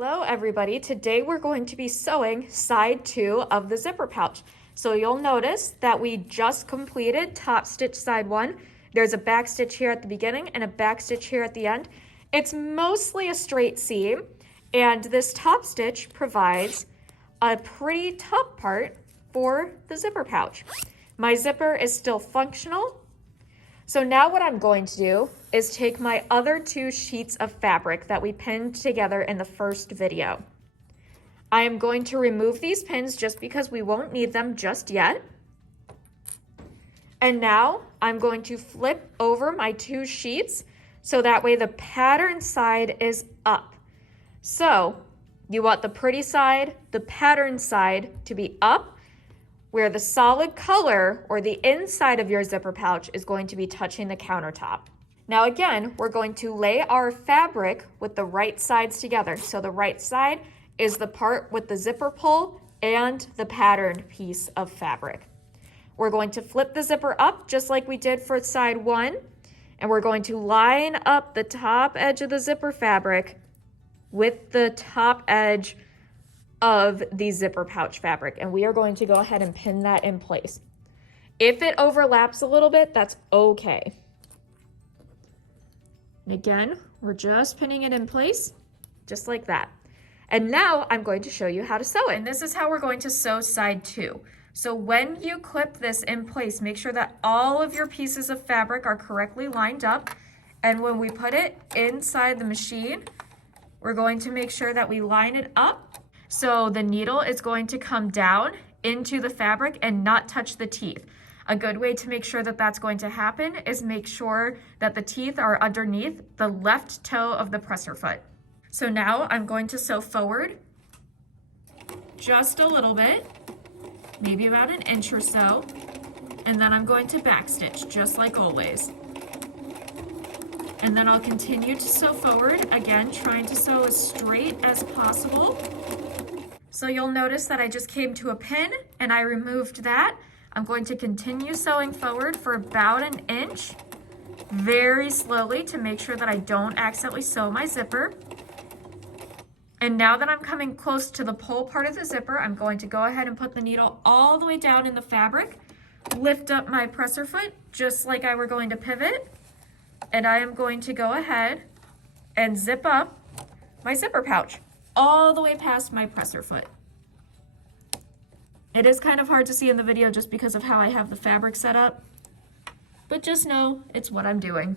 Hello everybody, today we're going to be sewing side 2 of the zipper pouch. So you'll notice that we just completed top stitch side 1. There's a back stitch here at the beginning and a back stitch here at the end. It's mostly a straight seam, and this top stitch provides a pretty top part for the zipper pouch. My zipper is still functional. So now what I'm going to do is take my other 2 sheets of fabric that we pinned together in the first video. I am going to remove these pins just because we won't need them just yet. And now I'm going to flip over my 2 sheets so that way the pattern side is up. So you want the pretty side, the pattern side to be up, where the solid color or the inside of your zipper pouch is going to be touching the countertop. Now again, we're going to lay our fabric with the right sides together. So the right side is the part with the zipper pull and the patterned piece of fabric. We're going to flip the zipper up just like we did for side 1, and we're going to line up the top edge of the zipper fabric with the top edge of the zipper pouch fabric, and we are going to go ahead and pin that in place. If it overlaps a little bit, that's okay. And again, we're just pinning it in place, just like that. And now I'm going to show you how to sew it. And this is how we're going to sew side 2. So when you clip this in place, make sure that all of your pieces of fabric are correctly lined up. And when we put it inside the machine, we're going to make sure that we line it up so the needle is going to come down into the fabric and not touch the teeth. A good way to make sure that that's going to happen is make sure that the teeth are underneath the left toe of the presser foot. So now I'm going to sew forward just a little bit, maybe about an inch or so, and then I'm going to backstitch just like always. And then I'll continue to sew forward, again, trying to sew as straight as possible. So you'll notice that I just came to a pin and I removed that. I'm going to continue sewing forward for about an inch, very slowly to make sure that I don't accidentally sew my zipper. And now that I'm coming close to the pull part of the zipper, I'm going to go ahead and put the needle all the way down in the fabric, lift up my presser foot just like I were going to pivot, and I am going to go ahead and zip up my zipper pouch all the way past my presser foot. It is kind of hard to see in the video just because of how I have the fabric set up, but just know it's what I'm doing.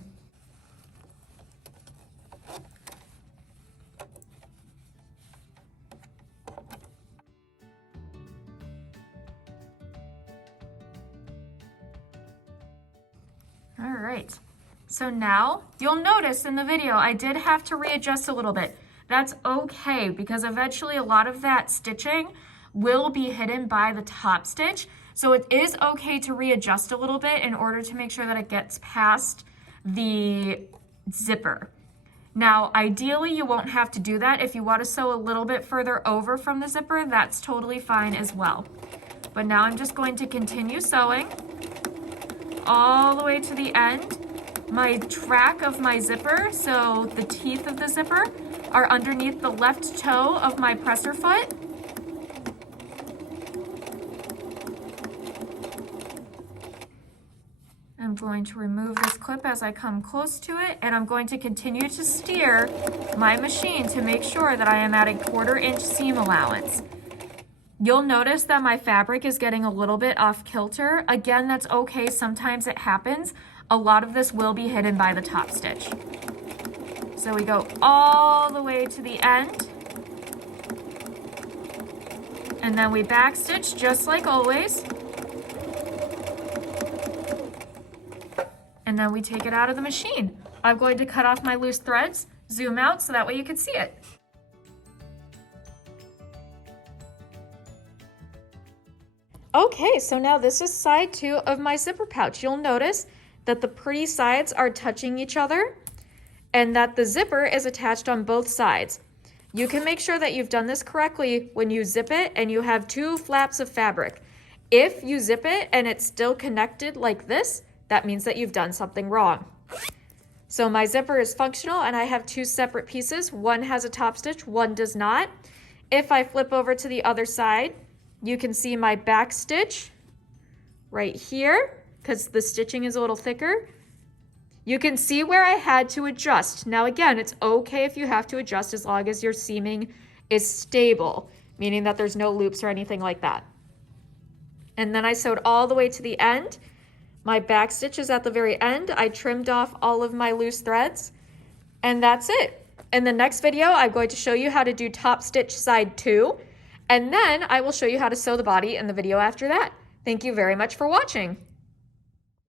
All right, so now you'll notice in the video I did have to readjust a little bit. That's okay, because eventually a lot of that stitching will be hidden by the top stitch. So it is okay to readjust a little bit in order to make sure that it gets past the zipper. Now, ideally, you won't have to do that. If you want to sew a little bit further over from the zipper, that's totally fine as well. But now I'm just going to continue sewing all the way to the end. My track of my zipper, so the teeth of the zipper, are underneath the left toe of my presser foot. I'm going to remove this clip as I come close to it, and I'm going to continue to steer my machine to make sure that I am at a 1/4 inch seam allowance. You'll notice that my fabric is getting a little bit off kilter. Again, that's okay, sometimes it happens. A lot of this will be hidden by the top stitch. So we go all the way to the end, and then we backstitch just like always. And then we take it out of the machine. I'm going to cut off my loose threads, zoom out so that way you can see it. Okay, so now this is side 2 of my zipper pouch. You'll notice that the pretty sides are touching each other and that the zipper is attached on both sides. You can make sure that you've done this correctly when you zip it and you have 2 flaps of fabric. If you zip it and it's still connected like this, that means that you've done something wrong. So my zipper is functional and I have two separate pieces. One has a top stitch, one does not. If I flip over to the other side, you can see my back stitch right here because the stitching is a little thicker. You can see where I had to adjust. Now again, it's okay if you have to adjust as long as your seaming is stable, meaning that there's no loops or anything like that. And then I sewed all the way to the end. My back stitch is at the very end. I trimmed off all of my loose threads, and that's it. In the next video, I'm going to show you how to do top stitch side 2, and then I will show you how to sew the body in the video after that. Thank you very much for watching.